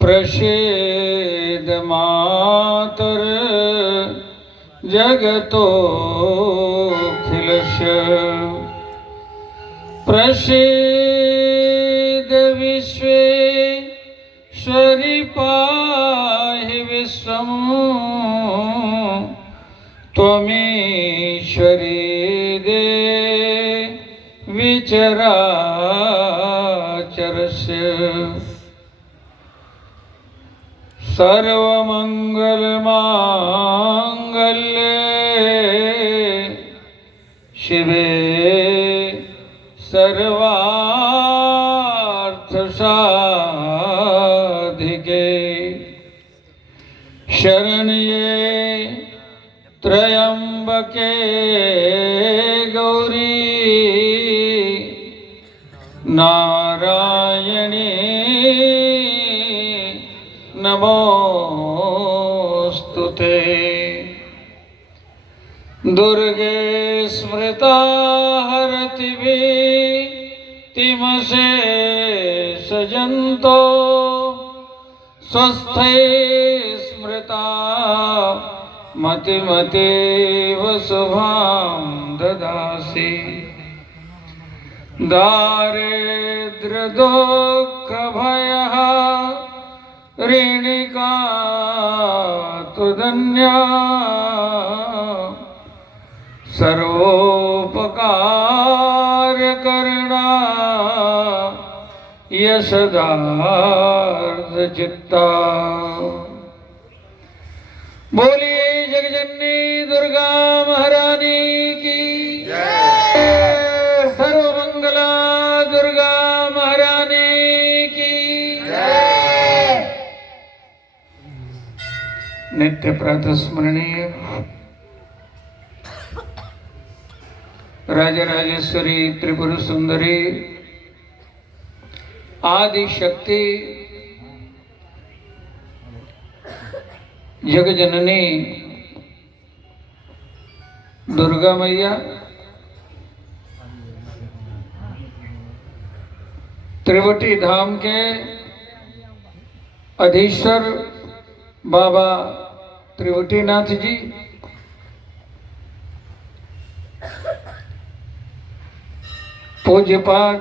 प्रसीद मातर जगतोऽखिलस्य प्रसीद विश्वेश्वरि पाहि विश्वं त्वमीश्वरी देवी चराचरस्य सर्वमंगलमांगल्ये शिवे सर्वार्थसाधिके शरण्ये त्र्यंबके गौरी नारायणी नमोस्तुते। दुर्गे स्मृता हरति भीतिमशेषजन्तो स्वस्थै स्मृता मतिमतीव शुभां ददासि। दारिद्र्य दुःख भयः ऋणिका तुदन्या सर्वोपकारकर्णा यशदार्थ चित्ता। बोलिए जगजननी दुर्गा महारानी की जय। सर्वमंगला दुर्गा महारानी की जय। नित्य प्रातः स्मरणीय राजराजेश्वरी त्रिपुर सुंदरी आदि शक्ति जगजननी दुर्गा मैया त्रिवटी धाम के अधीश्वर बाबा त्रिवटीनाथ जी, पूज्यपाद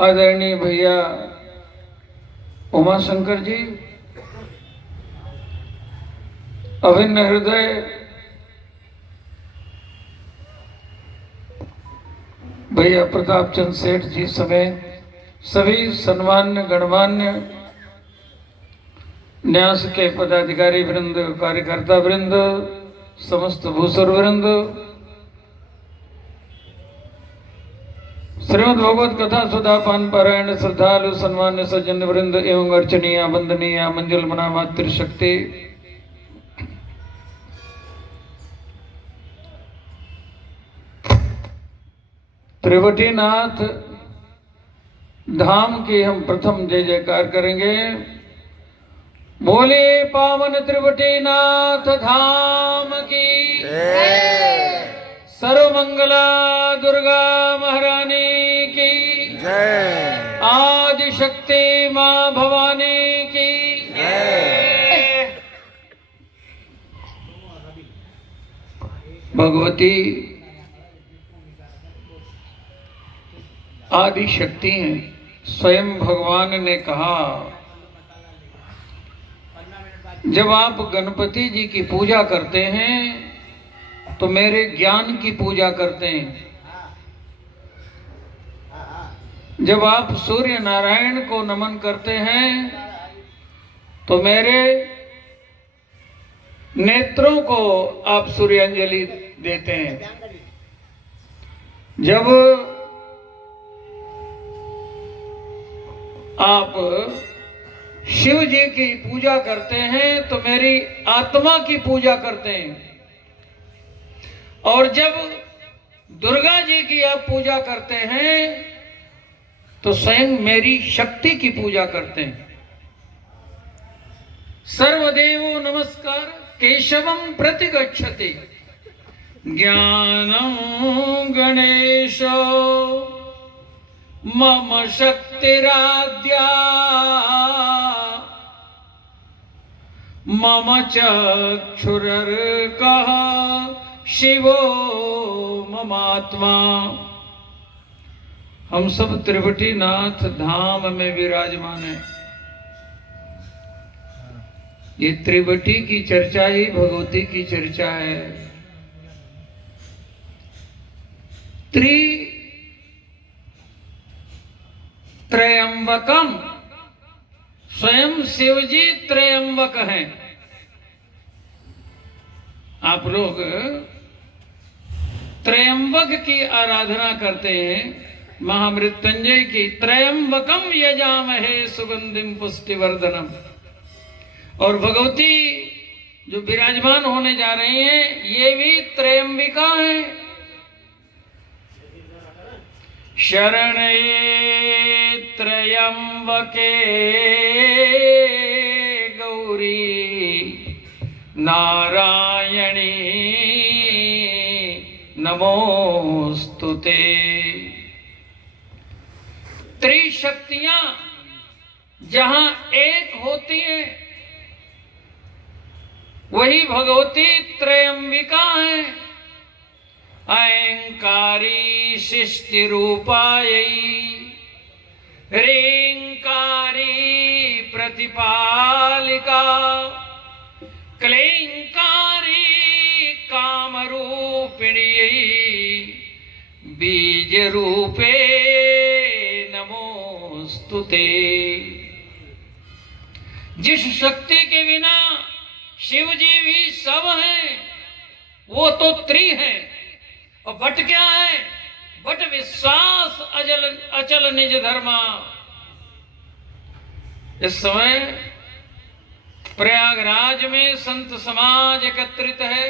आदरणीय भैया उमाशंकर जी, अभिन्न हृदय भैया प्रताप चंद सेठ जी समेत सभी सन्मान्य गणमान्य न्यास के पदाधिकारी वृंद, कार्यकर्ता वृंद, समस्त भूसर वृंद, श्रीमद् भगवत कथा सुधा पान पारायण श्रद्धालु सम्मान्य सज्जन वृंद एवं अर्चनीय वंदनीय मंजुल मना मातृशक्ति त्रिवटीनाथ धाम की हम प्रथम जय जयकार करेंगे। बोले पावन त्रिवटीनाथ धाम की जय। सर्वमंगला दुर्गा महारानी की जय। आदि शक्ति मां भवानी की जय। भगवती आदि शक्ति हैं। स्वयं भगवान ने कहा, जब आप गणपति जी की पूजा करते हैं तो मेरे ज्ञान की पूजा करते हैं। जब आप सूर्य नारायण को नमन करते हैं तो मेरे नेत्रों को आप सूर्यांजलि देते हैं। जब आप शिव जी की पूजा करते हैं तो मेरी आत्मा की पूजा करते हैं। और जब दुर्गा जी की आप पूजा करते हैं तो स्वयं मेरी शक्ति की पूजा करते हैं। सर्वदेवो नमस्कार केशवम प्रतिगच्छति ज्ञानं गणेशो मम शक्ति शक्तिराद्या मम चक्षुरर्कः शिवो ममात्मा। हम सब त्रिवटी नाथ धाम में विराजमान है। ये त्रिवटी की चर्चा ही भगवती की चर्चा है। त्रयंबकम, स्वयं शिवजी त्रयंबक हैं। आप लोग त्रयंबक की आराधना करते हैं, महामृत्युंजय की। त्रयंबकम यजामहे सुगंधिम पुष्टिवर्धनम। और भगवती जो विराजमान होने जा रही हैं, ये भी त्रयंबिका हैं। शरणे त्रयंबके गौरी नारायणी नमोस्तुते। त्रिशक्तियां जहां एक होती हैं, वही भगवती त्रयंबिका है। अहंकारी सृष्टि रूपायै, ह्रींकारी प्रतिपालिका, क्लींकारी कामरूपिण्यै, बीज रूपे नमोस्तुते। जिस शक्ति के बिना शिव जी भी सब हैं, वो तो त्रि है। और बट क्या है? बट विश्वास अचल निज धर्मा। इस समय प्रयागराज में संत समाज एकत्रित है।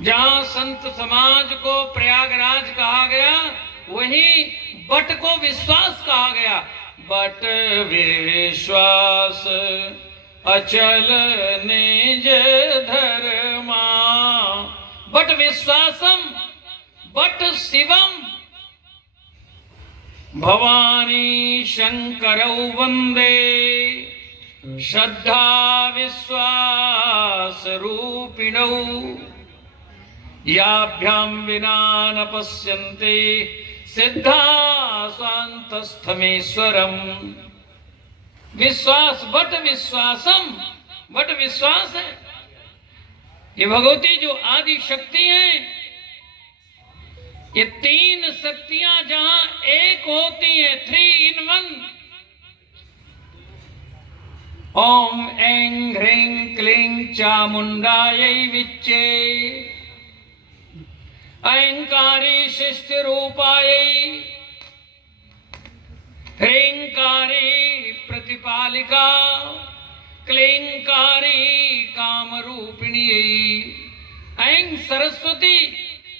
जहां संत समाज को प्रयागराज कहा गया, वहीं बट को विश्वास कहा गया। बट विश्वास अचल निज धर्मा। बट विश्वासम बट शिवम भवानी शंकरौ वंदे श्रद्धा विश्वास रूपिणौ याभ्यां विना न पश्यन्ते सिद्धा स्वान्तस्थमेश्वरम। विश्वास बट विश्वासम, बट विश्वास है। ये भगवती जो आदि शक्ति है, ये तीन शक्तियां जहां एक होती हैं, 3 in 1। ओम ऐं ह्रीं क्लीं चामुंडायै विच्चे, अहंकारी शिष्ट रूपायै, ह्रींकारी प्रतिपालिका, क्लींकारी कामरूपिण्यै, ऐं सरस्वती,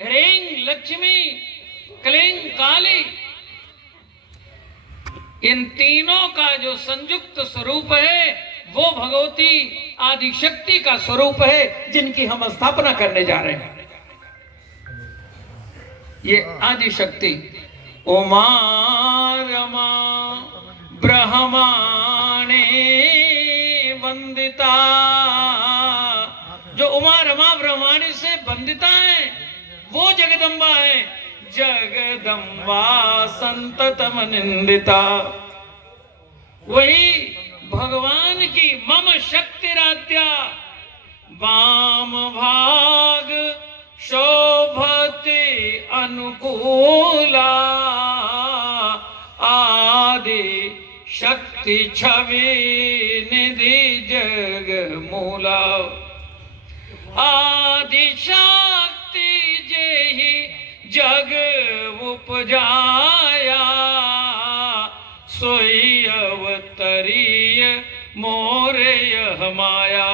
ह्रीं लक्ष्मी, क्लीं काली। इन तीनों का जो संयुक्त स्वरूप है, वो भगवती आदि शक्ति का स्वरूप है, जिनकी हम स्थापना करने जा रहे हैं। ये आदि शक्ति उमा रमा ब्रह्माणे वंदिता। जो उमा रमा ब्रह्माणी से वंदिता है, वो जगदम्बा है। जगदम्बा संततम निंदिता। वही भगवान की मम शक्तिराद्या वाम भाग शोभते अनुकूला, आदि शक्ति छवि निधि जग मूला। आदि शक्ति जेहि जग उपजाया, सोई अवतरीय मोरे यह माया।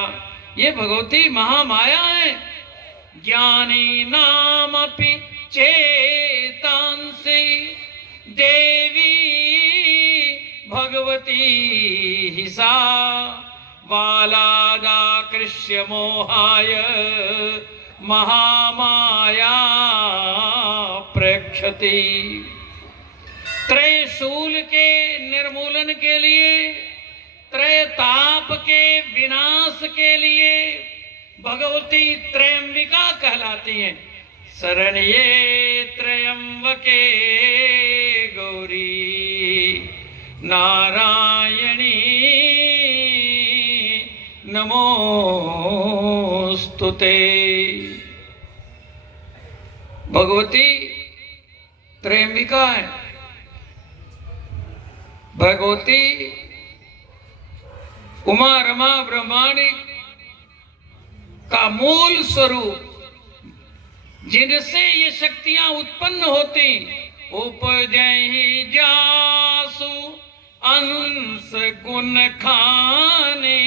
ये भगवती महामाया है। ज्ञानी नामपि चेतांसि देवी भगवती ही सा, बालादाकृष्य मोहाय महामाया प्रेक्षति। त्रयशूल के निर्मूलन के लिए, त्रयताप के विनाश के लिए भगवती त्रयंबिका कहलाती हैं। शरण्ये त्र्यंबके गौरी नारायणी नमोस्तुते। भगवती त्रयंबिका है। भगवती उमा रमा ब्रह्मांड का मूल स्वरूप, जिनसे ये शक्तियां उत्पन्न होती, उपजहि जासु अंश गुण खाने,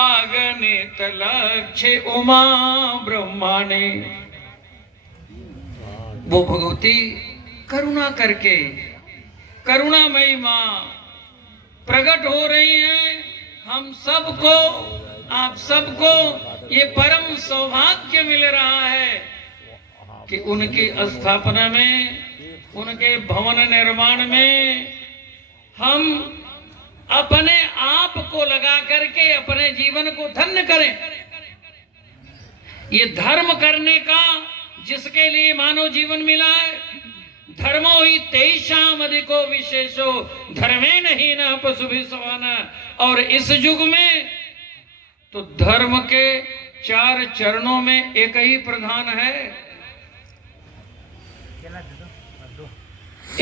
अगणित लक्ष्य उमा ब्रह्माणे। वो भगवती करुणा करके, करुणामयी मां प्रकट हो रही हैं। हम सबको, आप सबको ये परम सौभाग्य मिल रहा है कि उनकी स्थापना में, उनके भवन निर्माण में हम अपने आप को लगा करके अपने जीवन को धन्य करें। ये धर्म करने का जिसके लिए मानव जीवन मिला है, धर्मो ही तेषाम अधिको विशेषो धर्मेण हीनः पशुभिः समानः। और इस युग में तो धर्म के 4 चरणों में एक ही प्रधान है,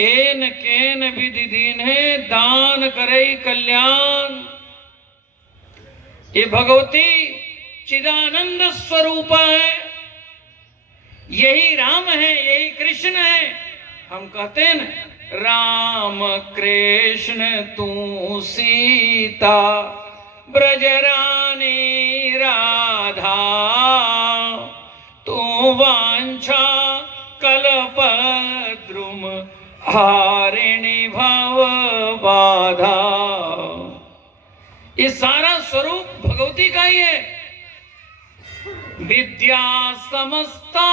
एन केन विधि दीन है दान करे कल्याण। ये भगवती चिदानंद स्वरूप है, यही राम है, यही कृष्ण है। हम कहते हैं ना, राम कृष्ण तू सीता ब्रजरानी राधा, तू वांछा कल्पद्रुम हारिणी भव बाधा। ये सारा स्वरूप भगवती का ही है। विद्या समस्ता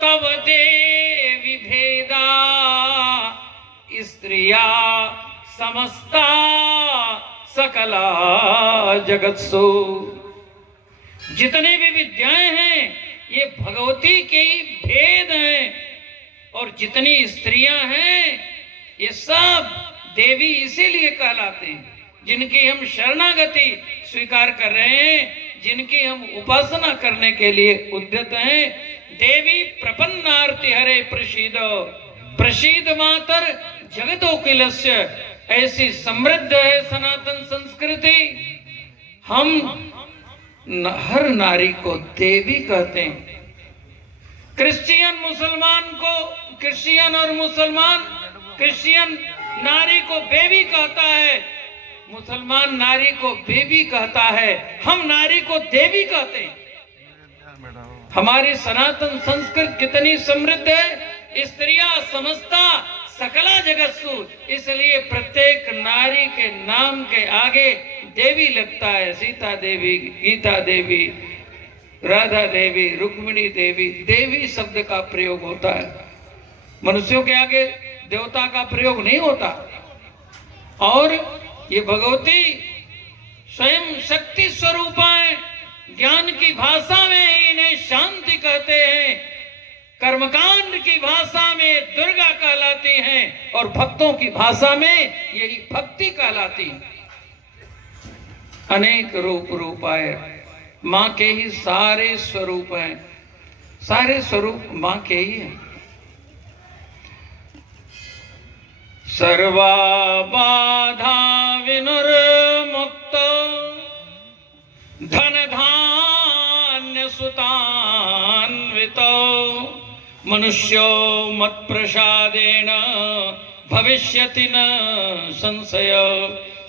तव देवी भेदा, स्त्रिया समस्ता सकला जगत्सु। जितने भी विद्याएं हैं ये भगवती के ही भेद हैं। और जितनी स्त्रियां हैं ये सब देवी इसीलिए कहलाते हैं, जिनकी हम शरणागति स्वीकार कर रहे हैं, जिनकी हम उपासना करने के लिए उद्यत हैं। देवी प्रपन्नार्ति हरे प्रसीद, प्रसीद मातर जगतोकिलस्य। ऐसी समृद्ध है सनातन संस्कृति। हम हर नारी को देवी कहते हैं। क्रिश्चियन मुसलमान को, क्रिश्चियन और मुसलमान, क्रिश्चियन नारी को बेबी कहता है, मुसलमान नारी को बेबी कहता है, हम नारी को देवी कहते हैं। हमारी सनातन संस्कृति कितनी समृद्ध है। स्त्रियां समस्ता सकला जगत्सु, इसलिए प्रत्येक नारी के नाम के आगे देवी लगता है। सीता देवी, गीता देवी, राधा देवी, रुक्मिणी देवी, देवी शब्द का प्रयोग होता है। मनुष्यों के आगे देवता का प्रयोग नहीं होता। और ये भगवती स्वयं शक्ति स्वरूप है। ज्ञान की भाषा में इन्हें शांति कहते हैं, कर्मकांड की भाषा में दुर्गा कहलाती हैं, और भक्तों की भाषा में यही भक्ति कहलाती है। अनेक रूप रूपाय, मां के ही सारे स्वरूप हैं, सारे स्वरूप मां के ही हैं। सर्वा बाधा विनुर्मुक्त, धन धान्य सुतान्वित, मनुष्यो मत प्रसादेन भविष्यति न संशय।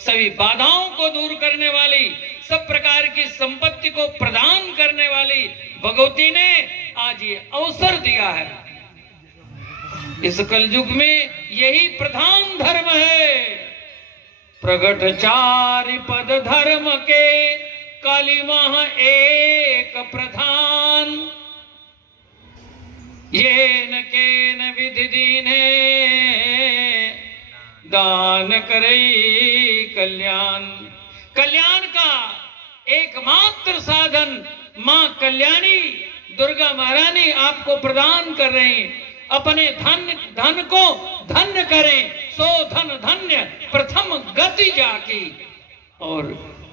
सभी बाधाओं को दूर करने वाली, सब प्रकार की संपत्ति को प्रदान करने वाली भगवती ने आज ये अवसर दिया है। इस कलयुग में यही प्रधान धर्म है। प्रगट चारि पद धर्म के, काली माह एक प्रधान। ये न केन विधि दीने दान करई कल्याण। कल्याण का एकमात्र साधन मां कल्याणी दुर्गा महारानी आपको प्रदान कर रहे हैं। अपने धन को धन्य करें, सो धन धन्य प्रथम गति जाकी। और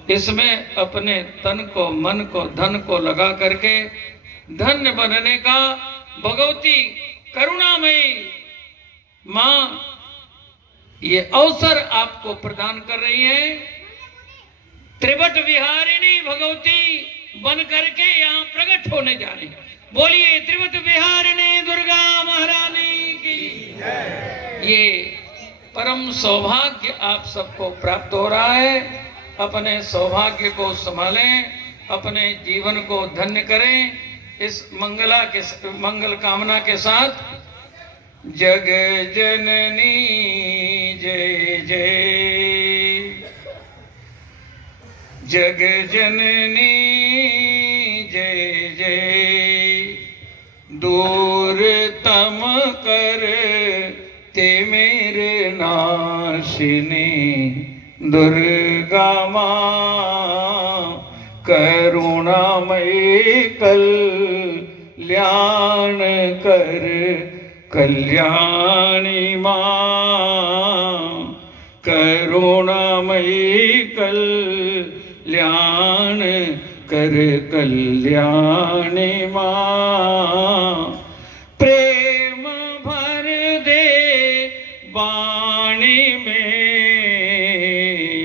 इसमें अपने तन को, मन को, धन को लगा करके धन्य बनने का भगवती करुणामयी मां ये अवसर आपको प्रदान कर रही है। त्रिवट विहारिणी भगवती बन करके यहाँ प्रकट होने जा रही। बोलिए त्रिवट विहारिणी दुर्गा महारानी की। ये परम सौभाग्य आप सबको प्राप्त हो रहा है। अपने सौभाग्य को संभालें, अपने जीवन को धन्य करें। इस मंगल कामना के साथ जग जननी जय जय, जग जननी जय जय, दूर तम कर ते मेरे नाशिनी दुर्गा मां, करुणामयी कल्याण कर कल्याणी मां, करुणामयी कल्याण कर कल्याणी मां। प्रेम भर दे वाणी में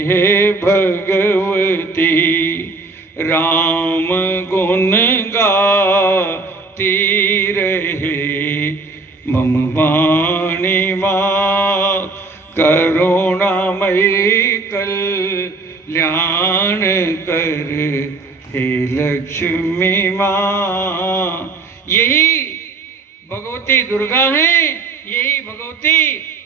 हे भगवती, राम गुण गाती रहे मम वाणी मां, करुणामयी कल्याण कर हे लक्ष्मी मां। यही भगवती दुर्गा है, यही भगवती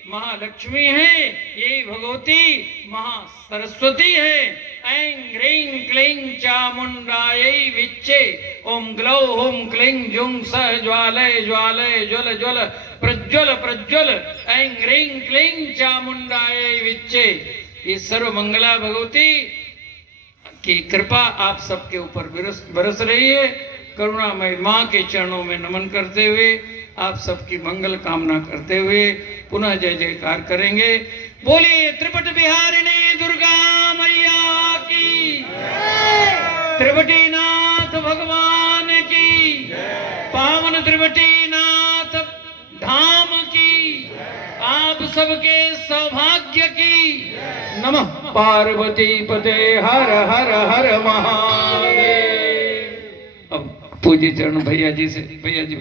महालक्ष्मी है, यही भगवती महासरस्वती है। ऐं ह्रीं क्लीं चामुंडायै विच्चे, ओम ग्लौ ओम क्लीं जुं सह ज्वालय ज्वालय ज्वल ज्वल प्रज्वल प्रज्वल, ऐं ह्रीं क्लीं चामुंडायै विच्चे। ये सर्व मंगला भगवती की कृपा आप सबके ऊपर बरस रही है। करुणामय माँ के चरणों में नमन करते हुए, आप सबकी मंगल कामना करते हुए पुनः जय जयकार करेंगे। बोलिए त्रिपट बिहारिणी दुर्गा मैया की, त्रिवटीनाथ भगवान की, पावन त्रिवटीनाथ धाम की, आप सबके सौभाग्य की। नमः पार्वती पते हर हर हर महादेव। अब पूज्य चरण भैया जी से, भैया जी